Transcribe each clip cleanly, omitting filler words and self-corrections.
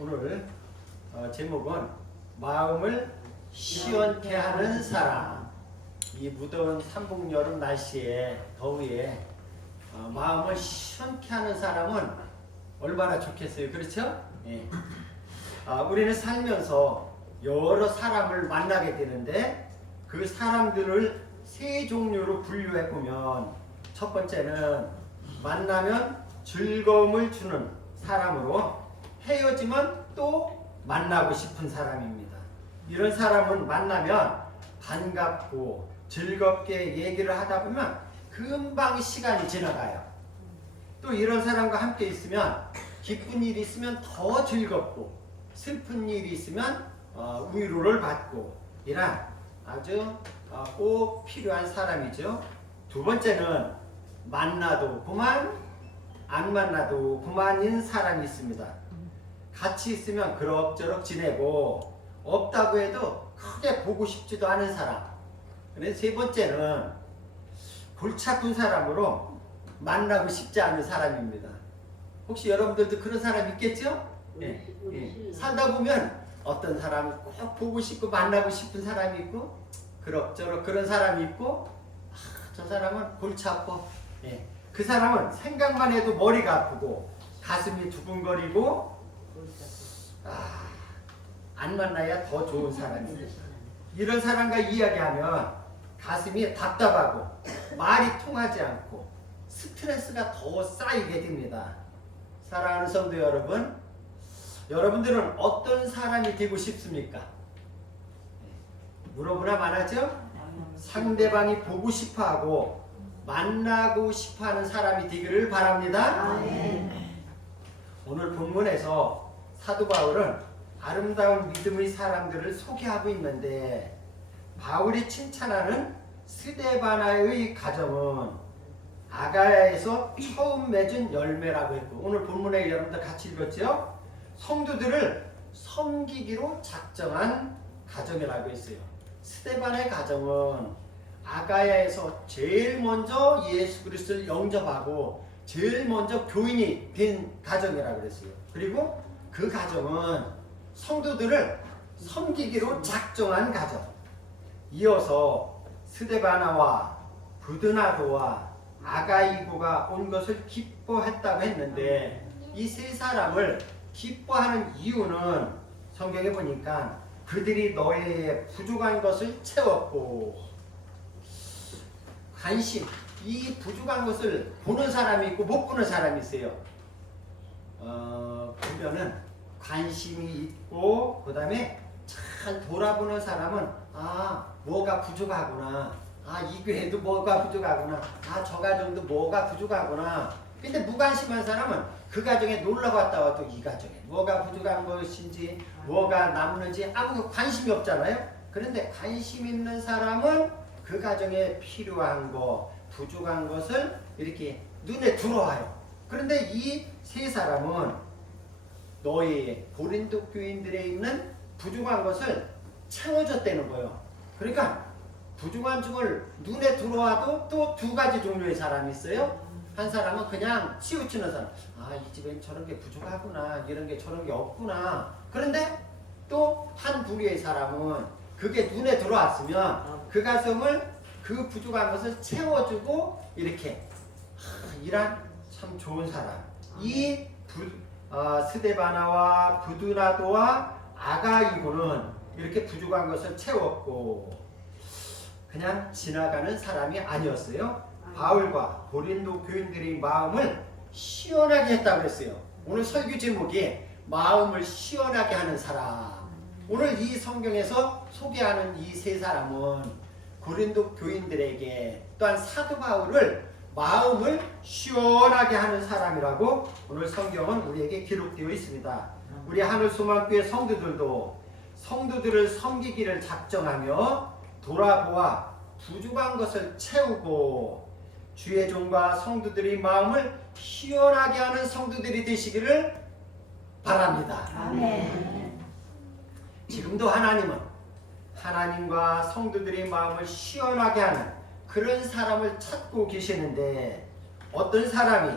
오늘 제목은 마음을 시원케 하는 사람. 이 무더운 삼복 여름 날씨에 더위에 마음을 시원케 하는 사람은 얼마나 좋겠어요, 그렇죠? 예. 우리는 살면서 여러 사람을 만나게 되는데 그 사람들을 세 종류로 분류해 보면 첫 번째는 만나면 즐거움을 주는 사람으로 헤어지면 또 만나고 싶은 사람입니다. 이런 사람은 만나면 반갑고 즐겁게 얘기를 하다 보면 금방 시간이 지나가요. 또 이런 사람과 함께 있으면 기쁜 일이 있으면 더 즐겁고 슬픈 일이 있으면 위로를 받고 이런 아주 꼭 필요한 사람이죠. 두 번째는 만나도 그만 안 만나도 그만인 사람이 있습니다. 같이 있으면 그럭저럭 지내고 없다고 해도 크게 보고 싶지도 않은 사람. 그래서 세 번째는 골치 아픈 사람으로 만나고 싶지 않은 사람입니다. 혹시 여러분들도 그런 사람 있겠죠? 예, 예. 살다 보면 어떤 사람 꼭 보고 싶고 만나고 싶은 사람이 있고 그럭저럭 그런 사람이 있고 저 사람은 골치 아파. 예. 그 사람은 생각만 해도 머리가 아프고 가슴이 두근거리고 안 만나야 더 좋은 사람입니다. 이런 사람과 이야기하면 가슴이 답답하고 말이 통하지 않고 스트레스가 더 쌓이게 됩니다. 사랑하는 성도 여러분, 여러분들은 어떤 사람이 되고 싶습니까? 물어보나 말하죠? 상대방이 보고 싶어하고 만나고 싶어하는 사람이 되기를 바랍니다. 오늘 본문에서 사도 바울은 아름다운 믿음의 사람들을 소개하고 있는데 바울이 칭찬하는 스데바나의 가정은 아가야에서 처음 맺은 열매라고 했고 오늘 본문에 여러분들 같이 읽었죠? 성도들을 섬기기로 작정한 가정이라고 했어요. 스데바나의 가정은 아가야에서 제일 먼저 예수 그리스도를 영접하고 제일 먼저 교인이 된 가정이라고 그랬어요. 그리고 그 가정은 성도들을 섬기기로 작정한 가정. 이어서 스데바나와 부드나도와 아가이고가 온 것을 기뻐했다고 했는데 이 세 사람을 기뻐하는 이유는 성경에 보니까 그들이 너의 부족한 것을 채웠고 관심, 이 부족한 것을 보는 사람이 있고 못 보는 사람이 있어요. 보면은 관심이 있고 그 다음에 잘 돌아보는 사람은 뭐가 부족하구나, 이 교회도 뭐가 부족하구나, 저 가정도 뭐가 부족하구나. 근데 무관심한 사람은 그 가정에 놀러 갔다 와도 이 가정에 뭐가 부족한 것인지 뭐가 남는지 아무 관심이 없잖아요. 그런데 관심 있는 사람은 그 가정에 필요한 거, 부족한 것을 이렇게 눈에 들어와요. 그런데 이 세 사람은 너희 고린도 교인들에 있는 부족한 것을 채워줬다는 거예요. 그러니까 부족한 중을 눈에 들어와도 또 두 가지 종류의 사람이 있어요. 한 사람은 그냥 치우치는 사람. 이 집엔 저런 게 부족하구나, 이런 게 저런 게 없구나. 그런데 또 한 부류의 사람은 그게 눈에 들어왔으면 그 가정을 그 부족한 것을 채워주고 이렇게 이란 참 좋은 사람. 이 스데바나와 부드나도와 아가이고는 이렇게 부족한 것을 채웠고 그냥 지나가는 사람이 아니었어요. 바울과 고린도 교인들의 마음을 시원하게 했다고 했어요. 오늘 설교 제목이 마음을 시원하게 하는 사람. 오늘 이 성경에서 소개하는 이 세 사람은 고린도 교인들에게 또한 사도 바울을 마음을 시원하게 하는 사람이라고 오늘 성경은 우리에게 기록되어 있습니다. 우리 하늘소망교회 성도들도 성도들을 섬기기를 작정하며 돌아보아 부족한 것을 채우고 주의 종과 성도들의 마음을 시원하게 하는 성도들이 되시기를 바랍니다. 아멘. 지금도 하나님은 하나님과 성도들의 마음을 시원하게 하는 그런 사람을 찾고 계시는데 어떤 사람이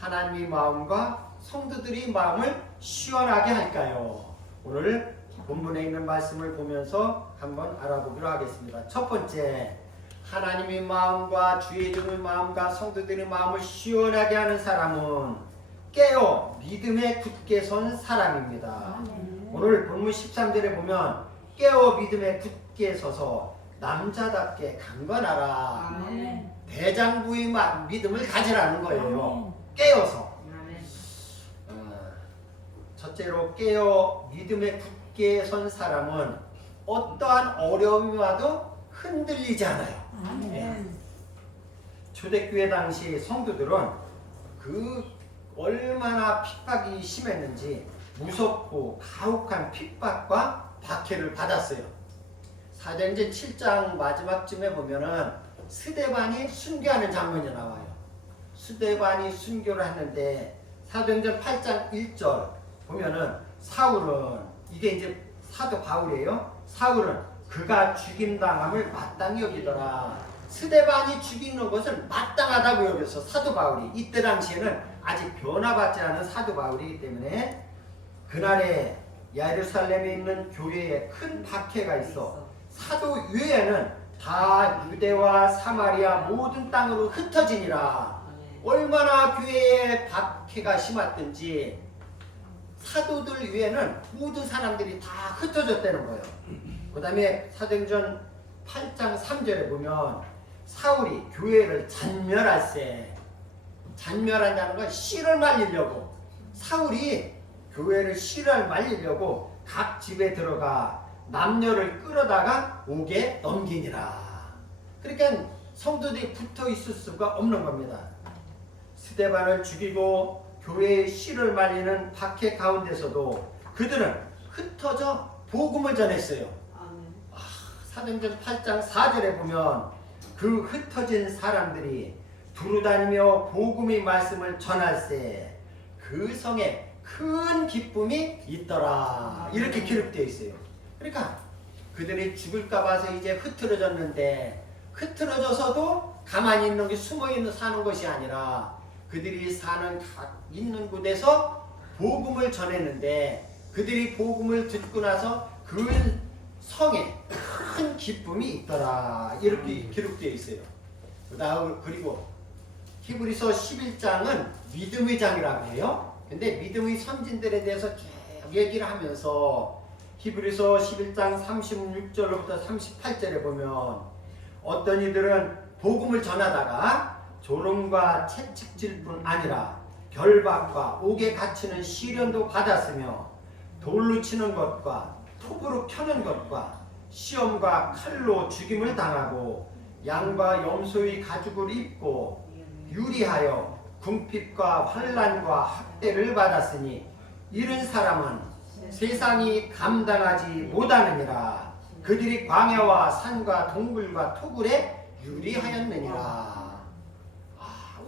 하나님의 마음과 성도들의 마음을 시원하게 할까요? 오늘 본문에 있는 말씀을 보면서 한번 알아보기로 하겠습니다. 첫 번째, 하나님의 마음과 주의 종의 마음과 성도들의 마음을 시원하게 하는 사람은 깨어 믿음에 굳게 선 사람입니다. 오늘 본문 13절에 보면 깨어 믿음에 굳게 서서 남자답게 강건하라. 대장부의 믿음을 가지라는 거예요. 깨어서. 첫째로 깨어 믿음에 굳게 선 사람은 어떠한 어려움이 와도 흔들리지 않아요. 초대교회 당시 성도들은 그 얼마나 핍박이 심했는지 무섭고 가혹한 핍박과 박해를 받았어요. 사도행전 7장 마지막쯤에 보면은 스데반이 순교하는 장면이 나와요. 스데반이 순교를 했는데 사도행전 8장 1절 보면은 사울은, 이게 이제 사도 바울이에요. 사울은 그가 죽임당함을 마땅히 여기더라. 스데반이 죽이는 것을 마땅하다고 여겨서 사도 바울이, 이때 당시에는 아직 변화받지 않은 사도 바울이기 때문에 그날에 예루살렘에 있는 교회에 큰 박해가 있어 사도 외에는 다 유대와 사마리아 모든 땅으로 흩어지니라. 얼마나 교회에 박해가 심했든지 사도들 외에는 모든 사람들이 다 흩어졌다는 거예요. 그 다음에 사도행전 8장 3절에 보면 사울이 교회를 잔멸할세. 잔멸한다는 건 씨를 말리려고, 사울이 교회를 씨를 말리려고 각 집에 들어가 남녀를 끌어다가 옥에 넘기니라. 그러니까 성도들이 붙어 있을 수가 없는 겁니다. 스데반을 죽이고 교회의 씨를 말리는 박해 가운데서도 그들은 흩어져 복음을 전했어요. 사도행전 8장 4절에 보면 그 흩어진 사람들이 두루다니며 복음의 말씀을 전할세 그 성에 큰 기쁨이 있더라. 이렇게 기록되어 있어요. 그러니까 그들이 죽을까 봐서 이제 흐트러졌는데, 흐트러져서도 가만히 있는 게 숨어 있는 사는 것이 아니라 그들이 사는 있는 곳에서 복음을 전했는데, 그들이 복음을 듣고 나서 그 성에 큰 기쁨이 있더라. 이렇게 기록되어 있어요. 그리고 히브리서 11장은 믿음의 장이라고 해요. 근데 믿음의 선진들에 대해서 쭉 얘기를 하면서 히브리서 11장 36절부터 38절에 보면 어떤 이들은 복음을 전하다가 조롱과 채찍질 뿐 아니라 결박과 옥에 갇히는 시련도 받았으며 돌로 치는 것과 톱으로 켜는 것과 시험과 칼로 죽임을 당하고 양과 염소의 가죽을 입고 유리하여 궁핍과 환난과 학대를 받았으니 이런 사람은 세상이 감당하지 못하느니라. 그들이 광야와 산과 동굴과 토굴에 유리하였느니라.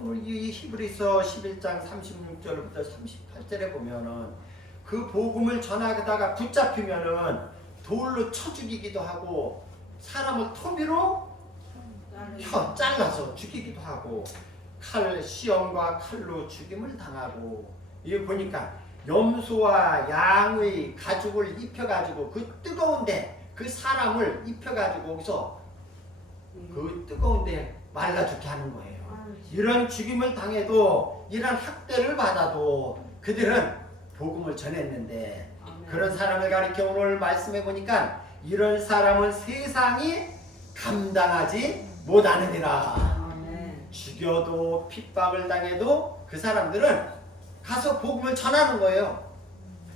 오늘 이 히브리서 11장 36절부터 38절에 보면은 그 복음을 전하다가 붙잡히면은 돌로 쳐 죽이기도 하고 사람을 토비로 잘라서 죽이기도 하고 시험과 칼로 죽임을 당하고, 이거 보니까 염소와 양의 가죽을 입혀가지고 그 뜨거운데 그 사람을 입혀가지고 거기서 그 뜨거운데 말라 죽게 하는 거예요. 이런 죽임을 당해도, 이런 학대를 받아도 그들은 복음을 전했는데, 그런 사람을 가리켜 오늘 말씀해 보니까 이런 사람은 세상이 감당하지 못하느니라. 죽여도 핍박을 당해도 그 사람들은 가서 복음을 전하는 거예요.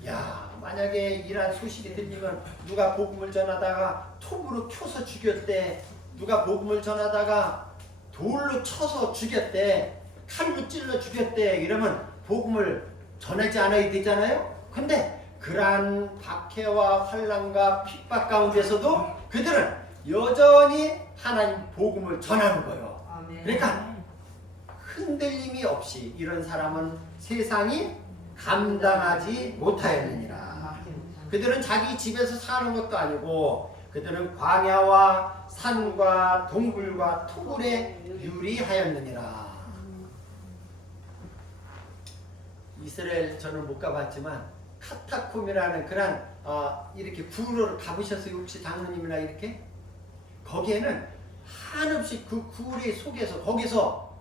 야, 만약에 이런 소식이 들리면 누가 복음을 전하다가 톱으로 켜서 죽였대, 누가 복음을 전하다가 돌로 쳐서 죽였대, 칼로 찔러 죽였대, 이러면 복음을 전하지 않아야 되잖아요. 근데 그러한 박해와 환난과 핍박 가운데서도 그들은 여전히 하나님 복음을 전하는 거예요. 그러니까 흔들림이 없이 이런 사람은 세상이 감당하지 못하였느니라. 그들은 자기 집에서 사는 것도 아니고 그들은 광야와 산과 동굴과 토굴에 유리하였느니라. 이스라엘 저는 못 가봤지만 카타콤이라는 그런 이렇게 구를 가보셨어요? 혹시 장로님이나 이렇게? 거기에는 한없이 그 구리 속에서 거기서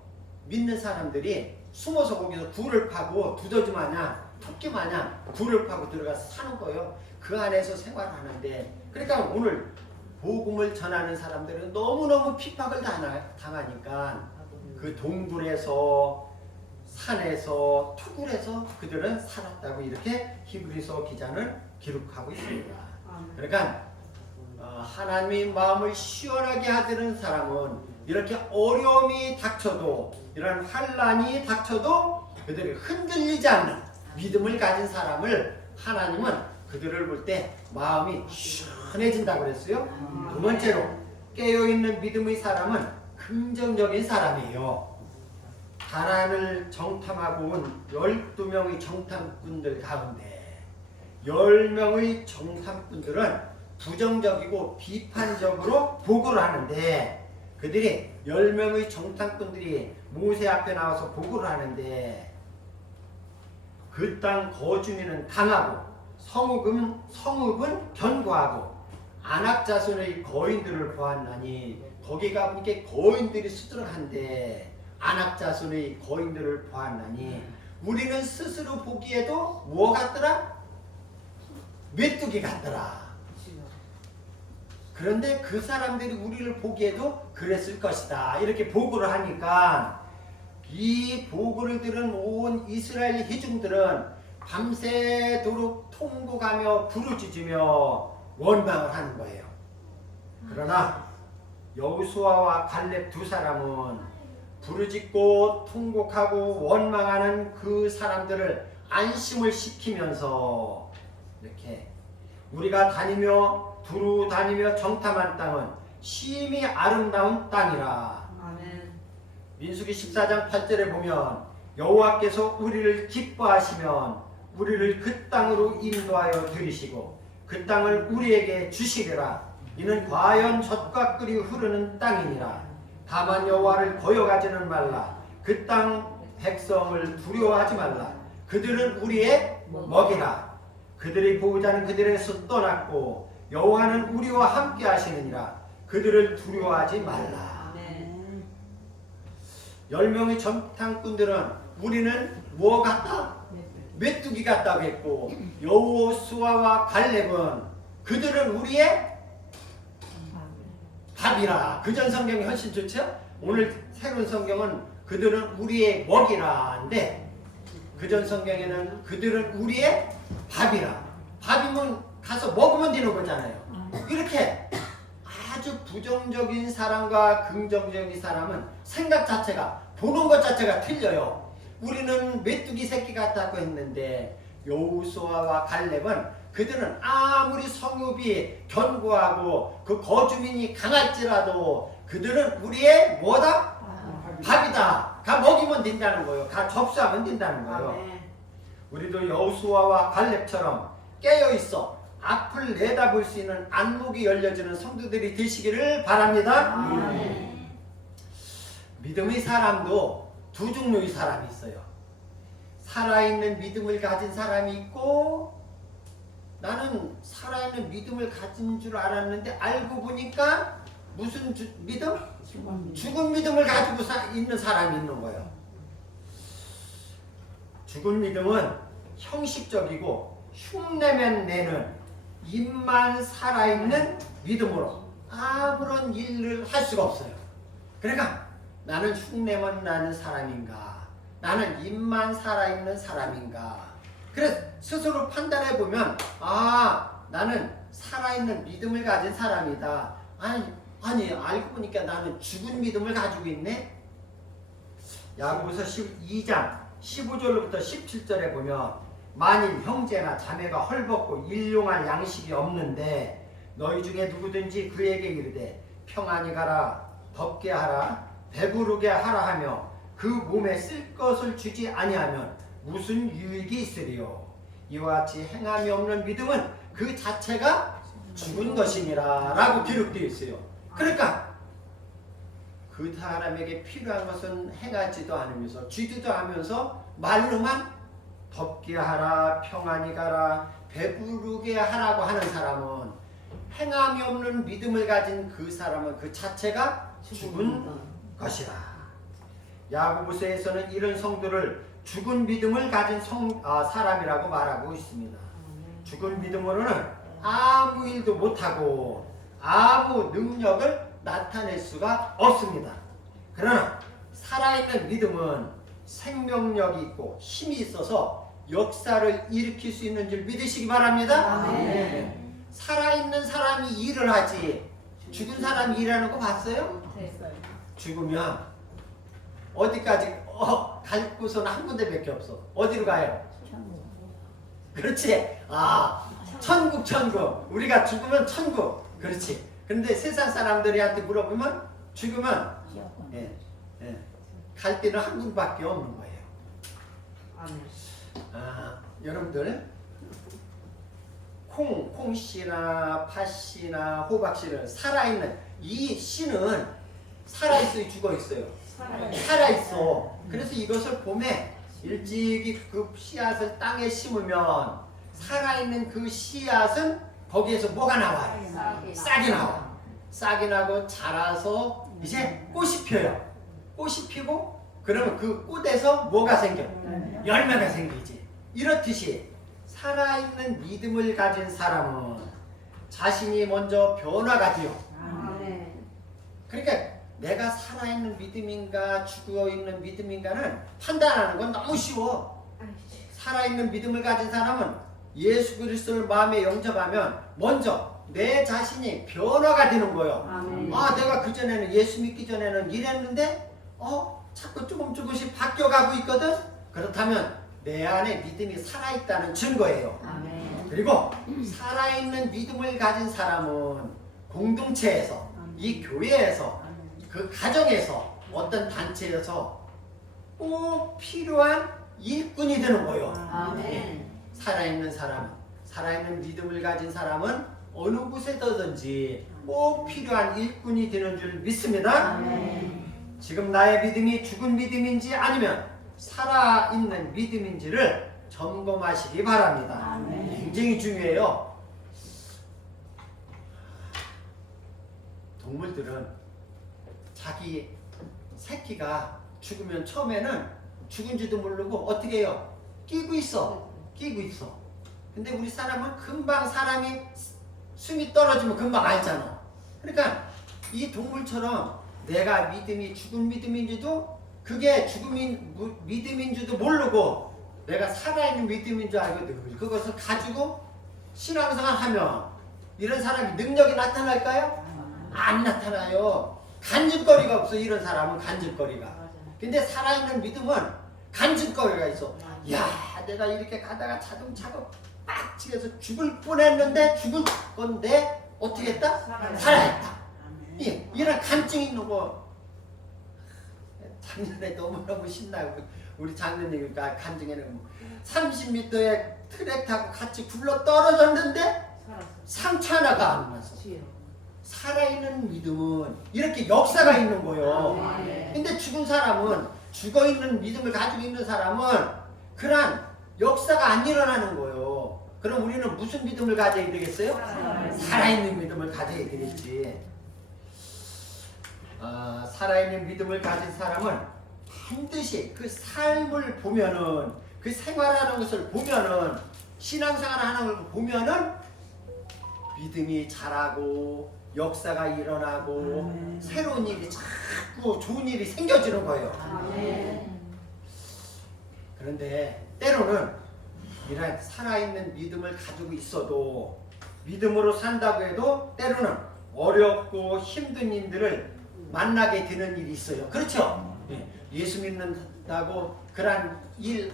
믿는 사람들이 숨어서 거기서 굴을 파고 두더지 마냥 토끼 마냥 굴을 파고 들어가서 사는 거예요. 그 안에서 생활하는데, 그러니까 오늘 복음을 전하는 사람들은 너무너무 핍박을 당하니까 그 동굴에서 산에서 투굴에서 그들은 살았다고 이렇게 히브리서 기자는 기록하고 있습니다. 그러니까 하나님의 마음을 시원하게 하시는 사람은 이렇게 어려움이 닥쳐도 이런 환난이 닥쳐도 그들이 흔들리지 않는 믿음을 가진 사람을 하나님은 그들을 볼 때 마음이 시원해진다고 그랬어요. 두 번째로 깨어있는 믿음의 사람은 긍정적인 사람이에요. 가난을 정탐하고 온 12명의 정탐꾼들 가운데 10명의 정탐꾼들은 부정적이고 비판적으로 보고를 하는데, 그들이 10명의 정탐꾼들이 모세 앞에 나와서 보고를 하는데, 그 땅 거주민은 강하고 성읍은 견고하고 안악자손의 거인들을 보았나니, 거기 가보니까 거인들이 수두룩한데 안악자손의 거인들을 보았나니 우리는 스스로 보기에도 뭐 같더라? 메뚜기 같더라. 그런데 그 사람들이 우리를 보기에도 그랬을 것이다. 이렇게 보고를 하니까 이 보고를 들은 온 이스라엘 회중들은 밤새도록 통곡하며 부르짖으며 원망을 하는 거예요. 그러나 여호수아와 갈렙 두 사람은 부르짖고 통곡하고 원망하는 그 사람들을 안심을 시키면서 이렇게 우리가 두루 다니며 정탐한 땅은 심히 아름다운 땅이라. 아멘. 민수기 14장 8절에 보면 여호와께서 우리를 기뻐하시면 우리를 그 땅으로 인도하여 들이시고 그 땅을 우리에게 주시리라. 이는 과연 젖과 꿀이 흐르는 땅이니라. 다만 여호와를 거역하지는 말라. 그 땅 백성을 두려워하지 말라. 그들은 우리의 먹이라. 그들의 보호자는 그들에서 떠났고 여호와는 우리와 함께 하시느니라. 그들을 두려워하지 말라. 10명의 정탐꾼들은 우리는 뭐 같다? 메뚜기 같다고 했고, 여호수아와 갈렙은 그들은 우리의 밥이라. 그전 성경이 훨씬 좋죠? 오늘 새로운 성경은 그들은 우리의 먹이라인데, 그전 성경에는 그들은 우리의 밥이라. 밥이면 가서 먹으면 되는 거잖아요. 이렇게 아주 부정적인 사람과 긍정적인 사람은 생각 자체가, 보는 것 자체가 틀려요. 우리는 메뚜기 새끼 같다고 했는데 여호수아와 갈렙은 그들은 아무리 성읍이 견고하고 그 거주민이 강할지라도 그들은 우리의 뭐다? 밥이다. 가 먹이면 된다는 거예요. 가 접수하면 된다는 거예요. 우리도 여호수아와 갈렙처럼 깨어있어 앞을 내다볼 수 있는 안목이 열려지는 성도들이 되시기를 바랍니다. 믿음의 사람도 두 종류의 사람이 있어요. 살아있는 믿음을 가진 사람이 있고, 나는 살아있는 믿음을 가진 줄 알았는데 알고 보니까 무슨 믿음? 죽은 믿음을 가지고 있는 사람이 있는 거예요. 죽은 믿음은 형식적이고 흉내만 내는 입만 살아있는 믿음으로 아무런 일을 할 수가 없어요. 그러니까 나는 흉내만 나는 사람인가? 나는 입만 살아있는 사람인가? 그래서 스스로 판단해보면 나는 살아있는 믿음을 가진 사람이다. 아니 알고 보니까 나는 죽은 믿음을 가지고 있네? 야고보서 12장 15절로부터 17절에 보면 만일 형제나 자매가 헐벗고 일용할 양식이 없는데 너희 중에 누구든지 그에게 이르되 평안히 가라, 덥게 하라, 배부르게 하라 하며 그 몸에 쓸 것을 주지 아니하면 무슨 유익이 있으리요? 이와 같이 행함이 없는 믿음은 그 자체가 죽은 것이니라 라고 기록되어 있어요. 그러니까 그 사람에게 필요한 것은 행하지도 않으면서 쥐지도 하면서 말로만 덥게 하라, 평안히 가라, 배부르게 하라고 하는 사람은 행함이 없는 믿음을 가진 그 사람은 그 자체가 죽은 것이라. 야고보서에서는 이런 성도를 죽은 믿음을 가진 사람이라고 말하고 있습니다. 죽은 믿음으로는 아무 일도 못하고 아무 능력을 나타낼 수가 없습니다. 그러나 살아있는 믿음은 생명력이 있고 힘이 있어서 역사를 일으킬 수 있는 줄 믿으시기 바랍니다. 네. 살아있는 사람이 일을 하지 죽은 사람이 일하는 거 봤어요? 죽으면 어디까지 갈 곳은 한 군데밖에 없어. 어디로 가요? 그렇지. 천국. 우리가 죽으면 천국. 그렇지. 그런데 세상 사람들한테 물어보면 죽으면 갈 데는 한 군데밖에 없는 거예요. 여러분들 콩씨나 팥씨나 호박씨는 살아있는 이 씨는 살아있어요, 죽어있어요? 살아있어. 그래서 이것을 봄에 일찍이 그 씨앗을 땅에 심으면 살아있는 그 씨앗은 거기에서 뭐가 나와요? 싹이 나와. 싹이 나고 자라서 이제 꽃이 펴요. 꽃이 피고 그러면 그 꽃에서 뭐가 생겨? 열매가 생기지. 이렇듯이 살아있는 믿음을 가진 사람은 자신이 먼저 변화가 돼요. 그러니까 내가 살아있는 믿음인가 죽어있는 믿음인가는 판단하는 건 너무 쉬워. 살아있는 믿음을 가진 사람은 예수 그리스도를 마음에 영접하면 먼저 내 자신이 변화가 되는 거예요. 내가 그전에는 예수 믿기 전에는 이랬는데 자꾸 조금씩 바뀌어가고 있거든. 그렇다면 내 안에 믿음이 살아있다는 증거예요. 그리고 살아있는 믿음을 가진 사람은 공동체에서 이 교회에서 그 가정에서 어떤 단체에서 꼭 필요한 일꾼이 되는 거예요. 살아있는 사람, 살아있는 믿음을 가진 사람은 어느 곳에서든지 꼭 필요한 일꾼이 되는 줄 믿습니다. 지금 나의 믿음이 죽은 믿음인지 아니면 살아있는 믿음인지를 점검하시기 바랍니다. 굉장히 중요해요. 동물들은 자기 새끼가 죽으면 처음에는 죽은지도 모르고 어떻게 해요? 끼고 있어. 근데 우리 사람은 금방 사람이 숨이 떨어지면 금방 알잖아. 그러니까 이 동물처럼 내가 믿음이 죽은 믿음인지도 그게 죽은 믿음인지도 모르고 내가 살아있는 믿음인 줄 알고 그것을 가지고 신앙생활 하면 이런 사람이 능력이 나타날까요? 안 나타나요. 간증거리가 없어. 이런 사람은 간증거리가. 근데 살아있는 믿음은 간증거리가 있어. 야, 내가 이렇게 가다가 차근차근 빡 치면서 죽을 뻔했는데 죽을 건데 어떻게 했다? 살아있다. 이런 간증이 있는 거. 작년에 너무너무 신나고 우리 장로님이 간증에는 30m에 트랙 타고 같이 굴러 떨어졌는데 상처 하나가 안 났어. 살아있는 믿음은 이렇게 역사가 있는 거예요. 근데 죽은 사람은 죽어있는 믿음을 가지고 있는 사람은 그런 역사가 안 일어나는 거예요. 그럼 우리는 무슨 믿음을 가져야 되겠어요? 살아있는 믿음을 가져야 되겠지. 살아있는 믿음을 가진 사람은 반드시 그 삶을 보면은 그 생활하는 것을 보면은 신앙생활 하는 걸 보면은 믿음이 자라고 역사가 일어나고 새로운 일이 자꾸 좋은 일이 생겨지는 거예요. 그런데 때로는 이런 살아있는 믿음을 가지고 있어도 믿음으로 산다고 해도 때로는 어렵고 힘든 일들을 만나게 되는 일이 있어요. 그렇죠? 예수 믿는다고 그런 일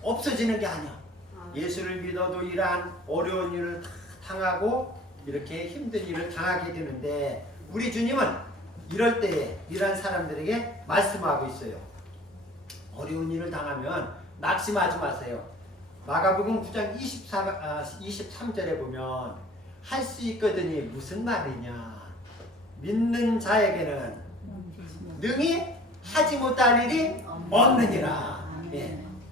없어지는 게 아니야. 예수를 믿어도 이러한 어려운 일을 당하고 이렇게 힘든 일을 당하게 되는데 우리 주님은 이럴 때에 이런 사람들에게 말씀하고 있어요. 어려운 일을 당하면 낙심하지 마세요. 마가복음 9장 23절에 보면 할 수 있거든이 무슨 말이냐. 믿는 자에게는 능히 하지 못할 일이 없느니라.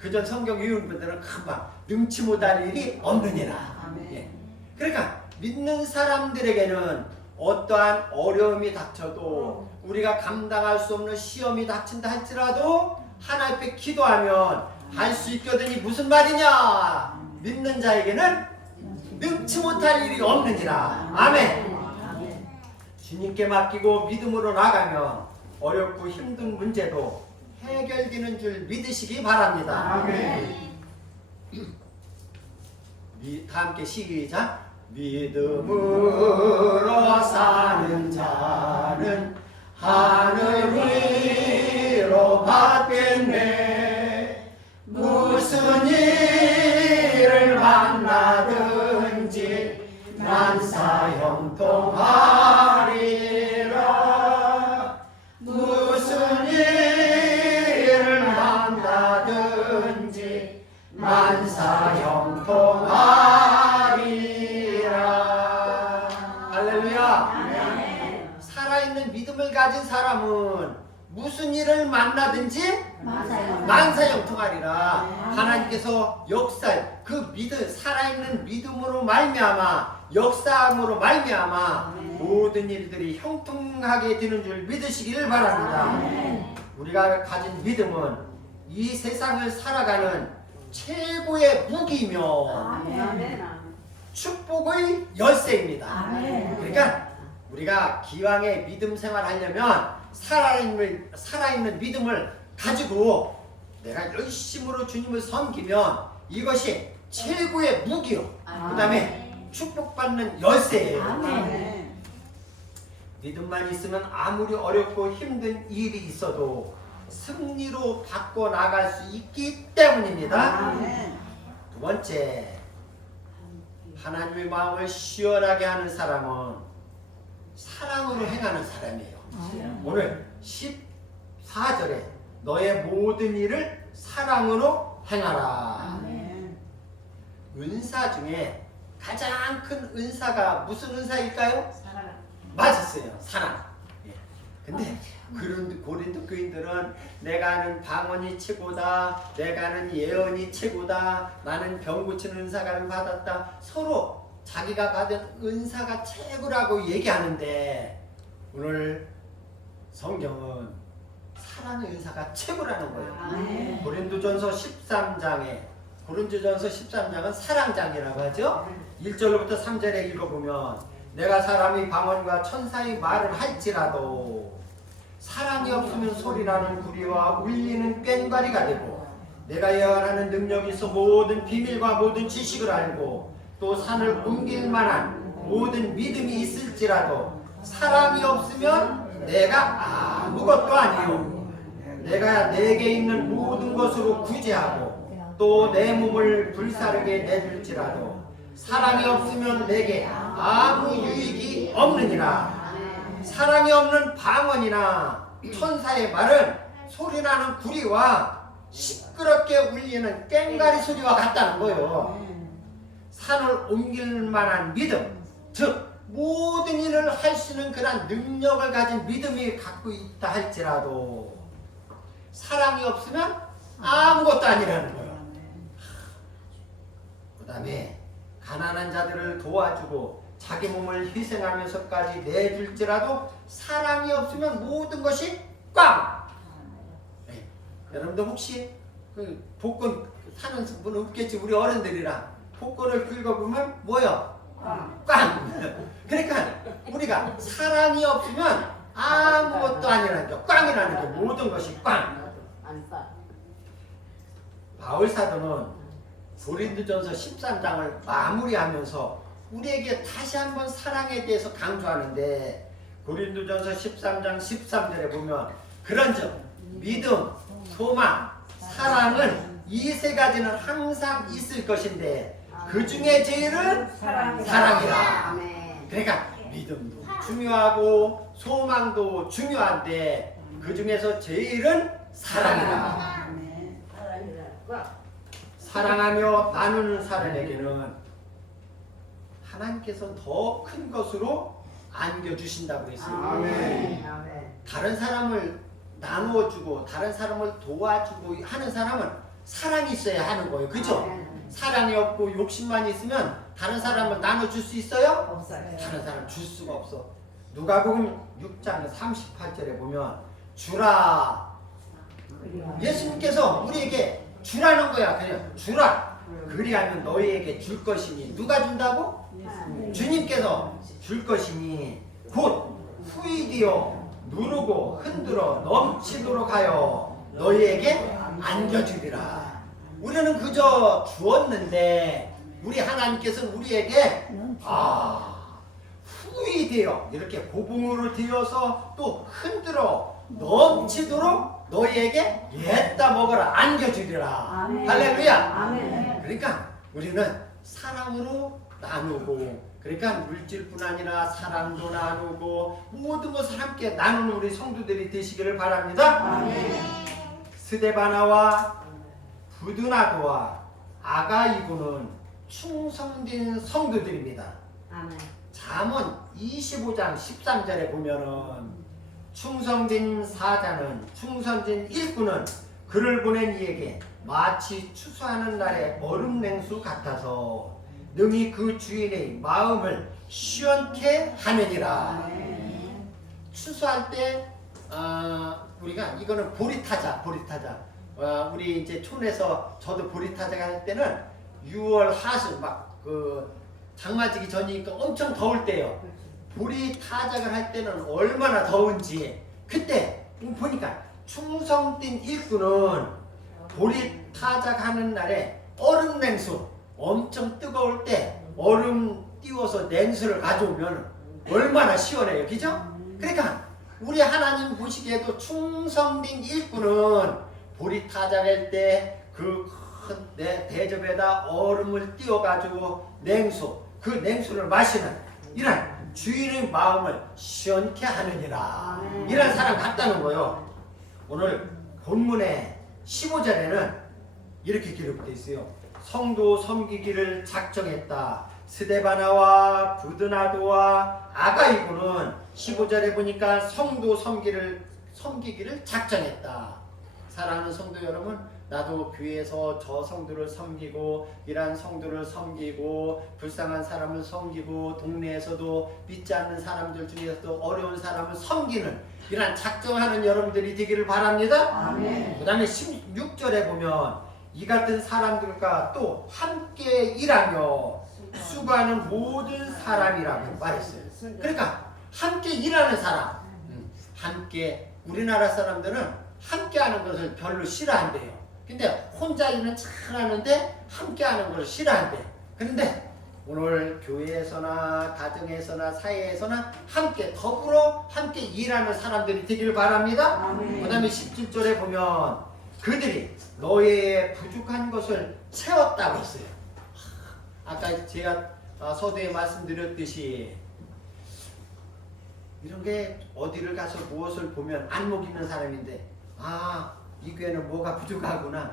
그전 성경 외우는 분들은 금방 능치 못할 일이 없느니라. 아멘. 예. 그러니까 믿는 사람들에게는 어떠한 어려움이 닥쳐도 우리가 감당할 수 없는 시험이 닥친다 할지라도 하나님 앞에 기도하면 할 수 있거든이. 무슨 말이냐? 믿는 자에게는 능치 못할 일이 없느니라. 아멘. 주님께 맡기고 믿음으로 나가면 어렵고 힘든 문제도 해결되는 줄 믿으시기 바랍니다. 아멘. 다 함께 시작. 믿음으로 사는 자는 하늘 위로 받겠네. 무슨 일을 만나든지 난사형통하리라. 무슨 일을 만나든지 만사형통하리라. 할렐루야. 살아있는 믿음을 가진 사람은 무슨 일을 만나든지 만사형통하리라. 하나님께서 역사, 그 믿음, 살아있는 믿음으로 말미암아, 역사함으로 말미암아 모든 일들이 형통하게 되는 줄 믿으시기를 바랍니다. 우리가 가진 믿음은 이 세상을 살아가는 최고의 무기이며 축복의 열쇠입니다. 그러니까 우리가 기왕에 믿음 생활하려면 살아있는 믿음을 가지고 내가 열심으로 주님을 섬기면 이것이 최고의 무기요. 그 다음에 축복받는 열쇠예요. 믿음만 있으면 아무리 어렵고 힘든 일이 있어도 승리로 바꿔 나갈 수 있기 때문입니다. 두 번째, 하나님의 마음을 시원하게 하는 사람은 사랑으로 행하는 사람이에요. 오늘 14절에 너의 모든 일을 사랑으로 행하라. 은사 중에 가장 큰 은사가 무슨 은사일까요? 맞았어요. 사랑. 예. 근데 고린도 교인들은 내가 아는 방언이 최고다, 내가 아는 예언이 최고다, 나는 병 고치는 은사를 받았다, 서로 자기가 받은 은사가 최고라고 얘기하는데 오늘 성경은 사랑의 은사가 최고라는 거예요. 고린도전서 13장은 사랑장이라고 하죠. 1절부터 3절에 읽어보면 내가 사람이 방언과 천사의 말을 할지라도 사랑이 없으면 소리나는 구리와 울리는 꽹과리가 되고 내가 예언하는 능력이 있어 모든 비밀과 모든 지식을 알고 또 산을 옮길 만한 모든 믿음이 있을지라도 사랑이 없으면 내가 아무것도 아니요. 내가 내게 있는 모든 것으로 구제하고 또 내 몸을 불사르게 내줄지라도 사랑이 없으면 내게 아무 유익이 없느니라. 사랑이 없는 방언이나 천사의 말은 소리나는 구리와 시끄럽게 울리는 꽹과리 소리와 같다는 거예요. 산을 옮길 만한 믿음, 즉 모든 일을 할 수 있는 그런 능력을 가진 믿음이 갖고 있다 할지라도 사랑이 없으면 아무것도 아니라는 거예요. 그 다음에 가난한 자들을 도와주고 자기 몸을 희생하면서까지 내줄지라도 사랑이 없으면 모든 것이 꽝! 네. 여러분들 혹시 그 복권 사는 분은 없겠지. 우리 어른들이랑 복권을 긁어보면 뭐요? 꽝! 그러니까 우리가 사랑이 없으면 아무것도 아니라는 게 꽝이라는 게 모든 것이 꽝! 바울사도는 고린도전서 13장을 마무리하면서 우리에게 다시 한번 사랑에 대해서 강조하는데 고린도전서 13장 13절에 보면 그런즉 믿음, 소망, 사랑은 이 세 가지는 항상 있을 것인데 그 중에 제일은 사랑이라. 그러니까 믿음도 중요하고 소망도 중요한데 그 중에서 제일은 사랑이라. 사랑하며 나누는 사람에게는 하나님께서 더 큰 것으로 안겨주신다고 그랬어요. 다른 사람을 나누어주고 다른 사람을 도와주고 하는 사람은 사랑이 있어야 하는 거예요. 그죠? 사랑이 없고 욕심만 있으면 다른 사람을 나눠줄 수 있어요? 없어요. 다른 사람 줄 수가 없어. 누가복음 6장 38절에 보면 주라. 예수님께서 우리에게 주라는 거야. 그냥 주라. 그리하면 너희에게 줄 것이니. 누가 준다고? 주님께서 줄 것이니 곧 후이디어 누르고 흔들어 넘치도록 하여 너희에게 안겨주리라. 우리는 그저 주었는데 우리 하나님께서는 우리에게 후이되어 이렇게 고봉으로 되어서 또 흔들어 넘치도록 너희에게 옛다 먹어라 안겨주리라. 할렐루야. 그러니까 우리는 사랑으로 나누고, 그러니까 물질뿐 아니라 사랑도 나누고 모든 것을 함께 나누는 우리 성도들이 되시기를 바랍니다. 스데바나와 부드나도와 아가이고는 충성된 성도들입니다. 잠언 25장 13절에 보면은 충성된 사자는, 충성된 일꾼은 그를 보낸 이에게 마치 추수하는 날의 얼음 냉수 같아서 능히 그 주인의 마음을 시원케 하느니라. 추수할 때 우리가 이거는 보리타자. 우리 이제 촌에서 저도 보리타자가 할 때는 6월 하순 막 그 장마지기 전이니까 엄청 더울 때요. 보리타작을 할 때는 얼마나 더운지 그때 보니까 충성된 일꾼은 보리타작 하는 날에 얼음 냉수 엄청 뜨거울 때 얼음 띄워서 냉수를 가져오면 얼마나 시원해요. 그죠? 그러니까 우리 하나님 보시기에도 충성된 일꾼은 보리타작 할 때 그 큰 대접에다 얼음을 띄워가지고 그 냉수를 마시는 이런 주인의 마음을 시원케 하느니라. 이런 사람 같다는 거예요. 오늘 본문의 15절에는 이렇게 기록되어 있어요. 성도 섬기기를 작정했다. 스데바나와 부드나도와 아가이고는 15절에 보니까 성도 섬기기를 작정했다. 사랑하는 성도 여러분, 나도 교회에서 저 성도를 섬기고 이러한 성도를 섬기고 불쌍한 사람을 섬기고 동네에서도 믿지 않는 사람들 중에서도 어려운 사람을 섬기는 이러한 작정하는 여러분들이 되기를 바랍니다. 그 다음에 16절에 보면 이 같은 사람들과 또 함께 일하며 수고하는 모든 사람이라고 말했어요. 그러니까 함께 일하는 사람, 함께 우리나라 사람들은 함께 하는 것을 별로 싫어한대요. 근데 혼자 일은 잘하는데 함께 하는 것을 싫어한대. 그런데 오늘 교회에서나 가정에서나 사회에서나 함께 더불어 함께 일하는 사람들이 되기를 바랍니다. 그 다음에 17절에 보면 그들이 너의 부족한 것을 채웠다고 했어요. 아까 제가 서두에 말씀드렸듯이 이런 게 어디를 가서 무엇을 보면 안목 있는 사람인데 이 교회는 뭐가 부족하구나,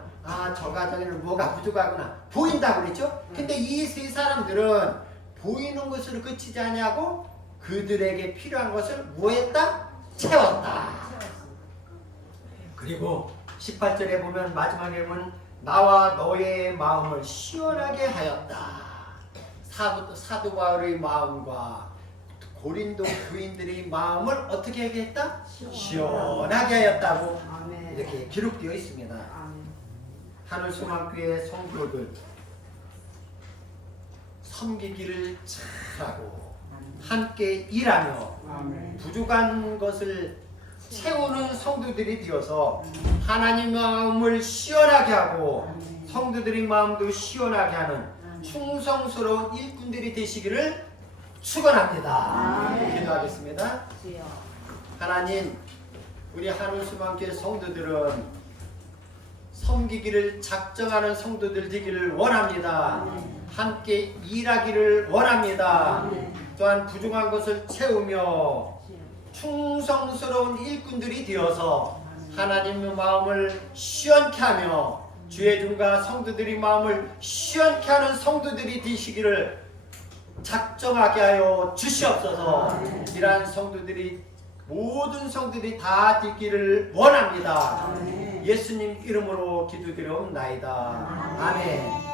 저 가정에는 뭐가 부족하구나 보인다고 그랬죠? 근데 이 세 사람들은 보이는 것으로 그치지 아니하고 그들에게 필요한 것을 뭐 했다? 채웠다. 그리고 18절에 보면 마지막에 보면 나와 너의 마음을 시원하게 하였다. 사도 바울의 마음과 고린도 교인들의 마음을 어떻게 하게 했다? 시원하게 하였다고 이렇게 기록되어 있습니다. 하늘소망교회 성도들 섬기기를 잘하고 함께 일하며 부족한 것을 채우는 성도들이 되어서 하나님 마음을 시원하게 하고 성도들의 마음도 시원하게 하는 충성스러운 일꾼들이 되시기를 축원합니다. 기도하겠습니다. 하나님, 우리 하늘소망교회 성도들은 섬기기를 작정하는 성도들 되기를 원합니다. 함께 일하기를 원합니다. 또한 부족한 것을 채우며 충성스러운 일꾼들이 되어서 하나님의 마음을 시원케 하며 주의 종과 성도들의 마음을 시원케 하는 성도들이 되시기를 작정하게 하여 주시옵소서. 이러한 성도들이 모든 성들이 다 듣기를 원합니다. 아멘. 예수님 이름으로 기도드려옵나이다. 아멘.